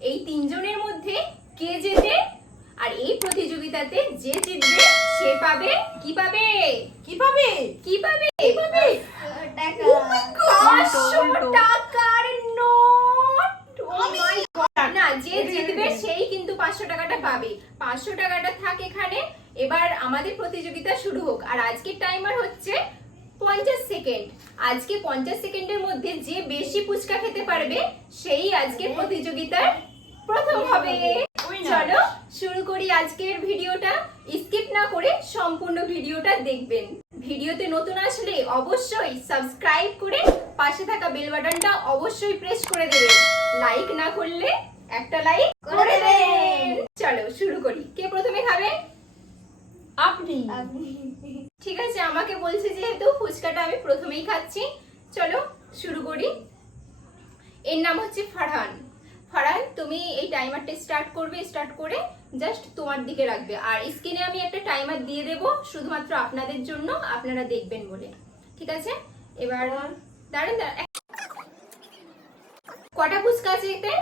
এই তিনজনের মধ্যে কে জেতে আর এই প্রতিযোগিতাতে যে জিতবে সে পাবে কি পাবে? কি পাবে? কি পাবে? কি পাবে। টাকার নোট। মাই গড না যে জিতবে সেই কিন্তু পাঁচশো টাকাটা পাবে। পাঁচশো টাকাটা থাক এখানে। এবার আমাদের প্রতিযোগিতা শুরু হোক। আর আজকের টাইমার হচ্ছে পঞ্চাশ সেকেন্ড। আজকে পঞ্চাশ সেকেন্ডের মধ্যে যে বেশি ফুচকা খেতে পারবে সেই আজকের প্রতিযোগিতার প্রথম হবে। চলো শুরু করি আজকের ভিডিওটা। স্কিপ না করে সম্পূর্ণ ভিডিওটা দেখবেন। ভিডিওতে নতুন আসলে অবশ্যই সাবস্ক্রাইব করে পাশে থাকা বেল বাটনটা অবশ্যই প্রেস করে দেবেন। লাইক না করলে একটা লাইক করে দেবেন। চলো শুরু করি। কে প্রথমে খাবে? আপনি। ঠিক আছে আমাকে বলছে যেহেতু ফুচকাটা আমি প্রথমেই খাচ্ছি। চলো শুরু করি। এর নাম হচ্ছে ফারহান। ফারহান তুমি এই টাইমারটা স্টার্ট করবে স্টার্ট করে জাস্ট তোমার দিকে রাখবে। আর স্ক্রিনে আমি একটা টাইমার দিয়ে দেব শুধুমাত্র আপনাদের জন্য আপনারা দেখবেন বলে। ঠিক আছে? এবার দাঁড়ান দাঁড়ান। কটা ফুচকা আছে এতে?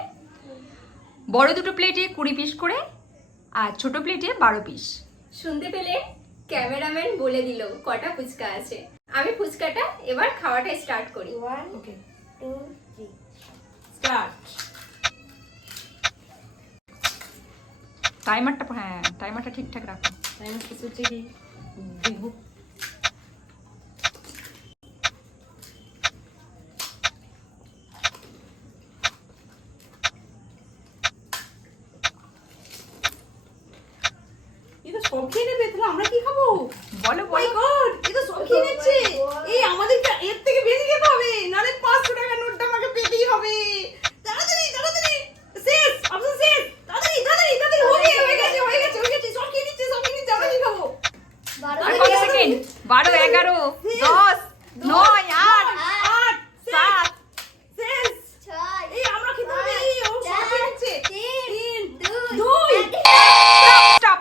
বড় দুটো প্লেটে কুড়ি পিস করে আর ছোট প্লেটে বারো পিস শুনতে পেলে ক্যামেরাম্যান বলে দিল কটা ফুচকা আছে। আমি ফুচকাটা এবার খাওয়াটা স্টার্ট করি। One okay two three start টাইমারটা হ্যাঁ টাইমারটা ঠিকঠাক রাখো। টাইমার কিছু হচ্ছে কি দেখব এটা সব খেয়ে নেবে তাহলে আমরা কি খাব বলো মাই বলো গড এটা সব খেয়ে নিচ্ছে এই আমাদের এর থেকে বেশি খেতে হবে নালে পাঁচশো টাকা নোটটা আমাকে পেতেই হবে তাড়াতাড়ি তাড়াতাড়ি শেষ অপশন শেষ তাড়াতাড়ি তাড়াতাড়ি তাড়াতাড়ি হয়ে গেছে হয়ে গেছে হয়ে গেছে হয়ে গেছে সব খেয়ে নিচ্ছে সব খেয়ে নিচ্ছে আমরা কি খাব আর কত সেকেন্ড বারো এগারো দশ নয় আট আট সাত শেষ ছয় এই আমরা খেতে হবে এই ও সব চার, খেয়ে নিচ্ছে তিন, তিন দুই, দুই স্টপ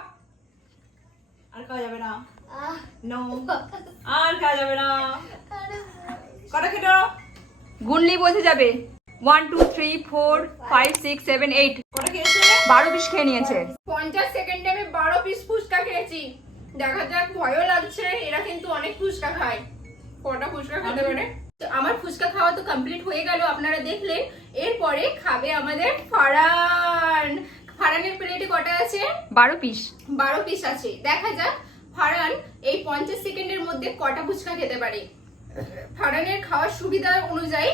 আর খাওয়া যাবে না আহ, নো আর খাওয়া যাবে না আরে, কটা খেটো গুনলেই বোঝা যাবে? One two three four five six seven eight খেয়েছে? বারো পিস খেয়ে নিয়েছে। পঞ্চাশ সেকেন্ডে আমি বারো পিস ফুচকা খেয়েছি। দেখা যাক ভয়ও লাগছে। এরা কিন্তু অনেক ফুচকা খায়। কটা ফুচকা খেতে পারে? আমার ফুচকা খাওয়া তো কমপ্লিট হয়ে গেল আপনারা দেখলেন এরপরে খাবে আমাদের ফারান ফারানের প্লেটে কটা আছে? বারো পিস বারো পিস আছে। দেখা যাক ফারান এই পঞ্চাশ সেকেন্ডের মধ্যে কটা ফুচকা খেতে পারে। ফারানের খাওয়ার সুবিধা অনুযায়ী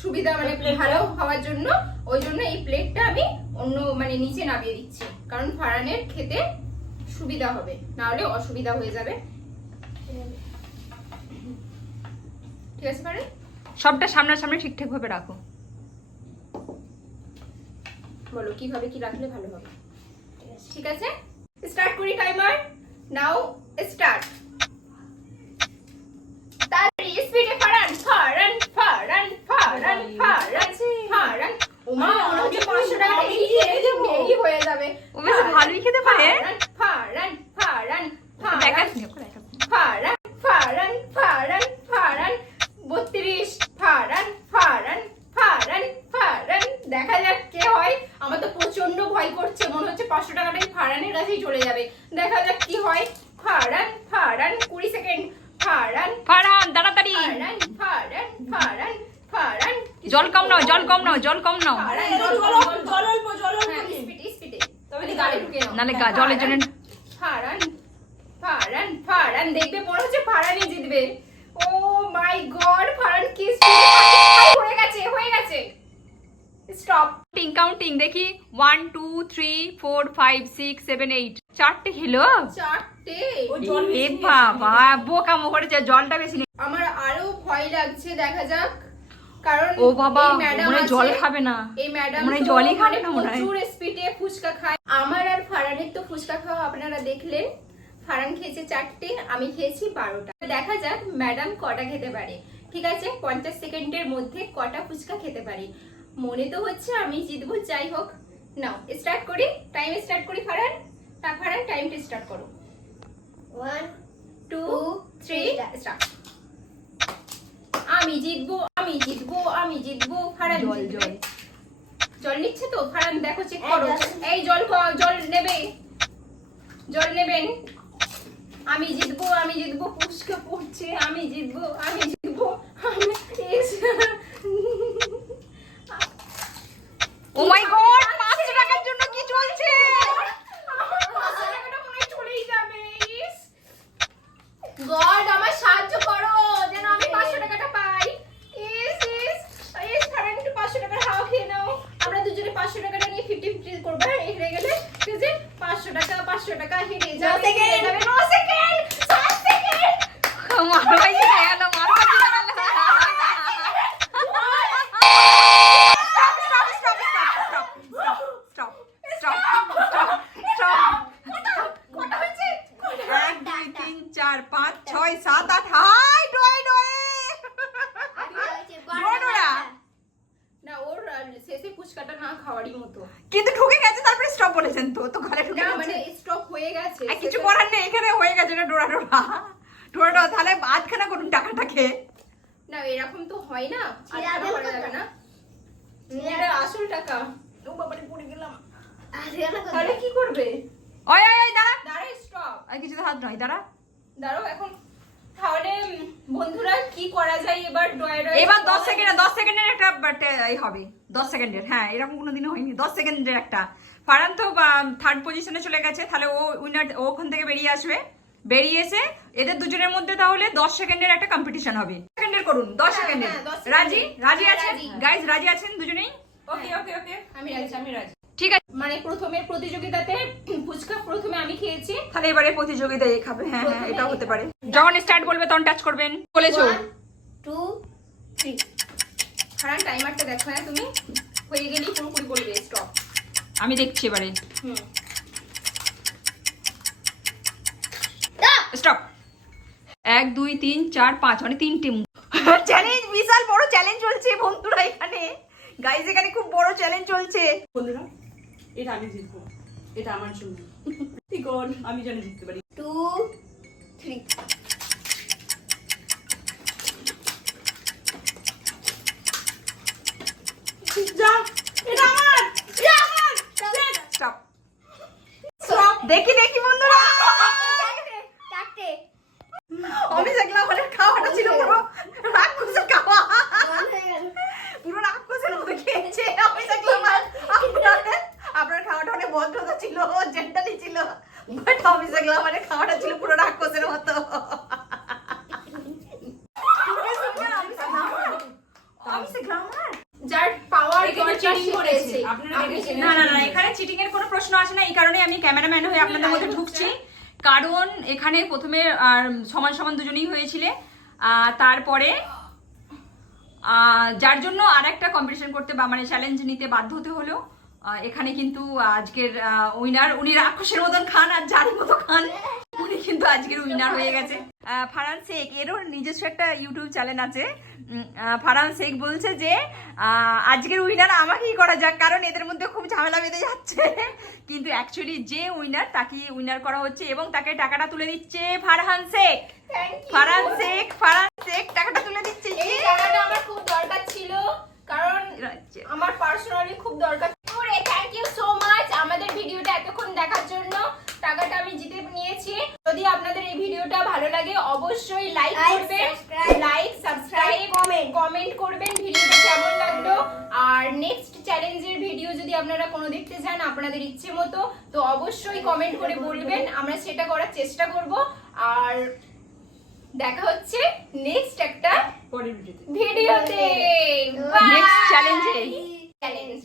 সুবিধা মানে ভালো হওয়ার জন্য ওই জন্য এই প্লেটটা আমি অন্য মানে নিচে নামিয়ে দিচ্ছি। কারণ ফারানের খেতে সুবিধা হবে না হলে অসুবিধা হয়ে যাবে। ঠিক আছে ফারান? সবটা সামনাসামনি ঠিকঠাক ভাবে রাখো। বলো কীভাবে কি রাখলে ভালো হবে? ঠিক আছে? স্টার্ট করি টাইমার নাও স্টার্ট তাড়াতাড়ি স্পিডে ফারান ফারান ফারান ফারান ফারান ওমা মনে হচ্ছে পাঁচশো টাকা এই এই হয়ে যাবে ও বেশ ভালোই খেতে পারে। ফারান ফারান ফারান দেখাচ্ছি ওকে দেখাচ্ছি। ফারান ফারান ফারান ফারান বত্রিশ ফারান ফারান ফারান ফারান দেখা যাক কে হয় আমার তো প্রচণ্ড ভয় করছে মনে হচ্ছে পাঁচশো টাকাটাই ফারানের কাছেই চলে যাবে দেখা যাক কি হয় ফারান ফারান কুড়ি সেকেন্ড ফারান ফারহান তাড়াতাড়ি ফারান ফারান ফারান ফারান জল কম নাও জল কম নাও জল কম নাও। গা- জলের জন্য ফারান ফারান ফারান দেখবে মনে হচ্ছে ফারানই জিতবে। ও মাই গড ফারান কি হয়ে গেছে হয়ে গেছে। স্টপ কাউন্টিং কাউন্টিং দেখি। One two three four five six seven eight চারটে খেলো চারটে। বাবা বোকামো করেছে জলটা বেশি নেই আমার আরও ভয় লাগছে দেখা যাক। কারণ ও বাবা এই ম্যাডাম মনে জল খাবে না। এই ম্যাডাম মনে তো জলই খাবে মানে না মনে হয়। স্পিডে ফুচকা খায়। আমার আর ফারানের তো ফুচকা খাওয়া আপনারা দেখলেন। ফারান খেয়েছে চারটে আমি খেয়েছি বারোটা। দেখা যাক ম্যাডাম কটা খেতে পারে। ঠিক আছে পঞ্চাশ সেকেন্ডের মধ্যে কটা ফুচকা খেতে পারি। মনে তো হচ্ছে আমি জিতবো যাই হোক। নাও স্টার্ট করি। টাইম স্টার্ট করি ফারান। তা ফারান টাইমটা স্টার্ট করো। ওয়ান টু থ্রি স্টার্ট আমি জিতবো। আমি জিতবো আমি জিতবো ফারান জল। জল। জল নিচ্ছে তো? ফারান দেখো চেক করো। এই জল জল নেবে। জল নেবেন। আমি জিতবো আমি জিতবো পুষ্কে পড়ছে আমি জিতবো আমি জিতবো ও মাই গড का ही डेंजर सेकंड नो सेकंड सात सेकंड मारो भाई याला मारो চার পাঁচ ছয় সাত আট হাত ফুচকাটা না খাওয়ারই মতো। কিন্তু ঢুকে গেছে তারপরে স্টপ বলেছেন তো তো ঘরে ঢুকে গেছে। মানে স্টপ হয়ে গেছে আর কিছু করার নেই এখানে হয়ে গেছে এটা ডোরা ডোরা। ডোরা ডোরা তাহলে আধখানা করুন টাকাটা খেয়ে। না এরকম তো হয় না করা যাবে না। এটা আসল টাকা। ও বাবারে পড়ে গেলাম। তাহলে কি করবে? ওই ওই ওই দাঁড়া। স্টপ আর কিছু তো হাত নয় দাঁড়া। দাঁড়াও এখন তাহলে বন্ধুরা কি করা যায় এবার ডয় ডয় এবার দশ সেকেন্ড দশ সেকেন্ডের একটা এই হবে। দশ সেকেন্ডের হ্যাঁ এরকম কোনোদিনও হয়নি। দশ সেকেন্ডের একটা। ফারান তো থার্ড পজিশনে চলে গেছে। তাহলে ও উইনার ওখান থেকে বেরিয়ে আসবে। বেরিয়ে এসে এদের দুজনের মধ্যে তাহলে দশ সেকেন্ডের একটা কম্পিটিশন হবে। সেকেন্ডের করুন দশ হ্যাঁ, সেকেন্ডের। হ্যাঁ, রাজি সেকেন্ডের। রাজি? হ্যাঁ, আছেন? রাজি। গাইজ রাজি আছেন দুজনেই? ওকে। ওকে ওকে আমি রাজি। আমি রাজি। ঠিক আছে। মানে প্রথমে প্রতিযোগিতাতে ফুচকা প্রথমে তাহলে এবারে প্রতিযোগিতায় এ খাবে। হ্যাঁ হ্যাঁ এটাও হতে পারে। যখন স্টার্ট বলবে তখন টাচ করবেন। বলেছ? টু থ্রি হারান টাইমারটা দেখো হ্যাঁ তুমি। হয়ে গেলেই পুরোপুরি বলবে স্টপ আমি দেখছি এবারে। হুম। স্টপ এক দুই তিন চার পাঁচ মানে তিনটে চ্যালেঞ্জ বিশাল বড় চ্যালেঞ্জ চলছে বন্ধুরা এখানে। গাইজ এখানে খুব বড় চ্যালেঞ্জ চলছে। বন্ধুরা এটা আমি জিতবো। এটা আমার জন্য। আছে, আমি যেন জিততে পারি। টু থ্রি যা এটা আমার এটা আমার। স্টপ স্টপ দেখি দেখি বন্ধুরা। আমি দেখলাম খাওয়াটা ছিল পুরো। রাক্ষসের খাওয়া। বন্ধ হয়ে গেল। পুরো রাক্ষসের মতো খেয়েছে। আমি দেখলাম আপনার আপনার খাওয়াটা অনেক ভদ্রতা ছিল বাট মানে খাওয়াটা ছিল পুরো রাক্ষসের মতো। আমি দেখলাম আমার যার পাওয়ার করেছে। আপনারা আপনি দেখেছেন? না না না এখানে চিটিং এর কোনো প্রশ্ন আসে না এই কারণে আমি ক্যামেরাম্যান হয়ে আপনাদের মধ্যে ঢুকছি। কারণ এখানে প্রথমে আর সমান সমান দুজনেই হয়েছিলে। তারপরে যার জন্য আর একটা কম্পিটিশন করতে বা মানে চ্যালেঞ্জ নিতে বাধ্য হতে হলো। এখানে কিন্তু আজকের উইনার উনি রাক্ষসের মতন খান আর যার মতো খান। উনি কিন্তু আজকের উইনার হয়ে গেছে। আহ, ফারহান শেখ এরও নিজস্ব একটা ইউটিউব চ্যানেল আছে। ফারহান শেখ বলছে যে আজকের উইনার আমাকেই করা যাক কারণ এদের মধ্যে খুব ঝামেলা বেঁধে যাচ্ছে। কিন্তু অ্যাকচুয়ালি যে উইনার তাকে উইনার করা হচ্ছে এবং তাকে টাকাটা তুলে দিচ্ছে ফারহান শেখ. ফারহান শেখ ফারহান শেখ টাকাটা তুলে দিচ্ছে এই টাকাটা আমার খুব দরকার ছিল কারণ রাজ্যে। আমার পার্সোনালি খুব দরকার ওরে থ্যাংক ইউ সো মাচ আমাদের ভিডিওটা এতক্ষণ দেখার জন্য টাকাটা আমি জিতে নিয়েছি যদি আপনাদের এই ভিডিওটা ভালো লাগে অবশ্যই লাইক Like, করবেন subscribe, like subscribe comment. Comment করবেন ভিডিওটা কেমন লাগল আর নেক্সট চ্যালেঞ্জের ভিডিও যদি আপনারা কোনো দেখতে চান আপনাদের ইচ্ছে মতো তো অবশ্যই কমেন্ট করে বলবেন। আমরা সেটা করার চেষ্টা করব। আর দেখা হচ্ছে নেক্সট একটা পরের ভিডিওতে ভিডিওতে Next challenge চ্যালেঞ্জ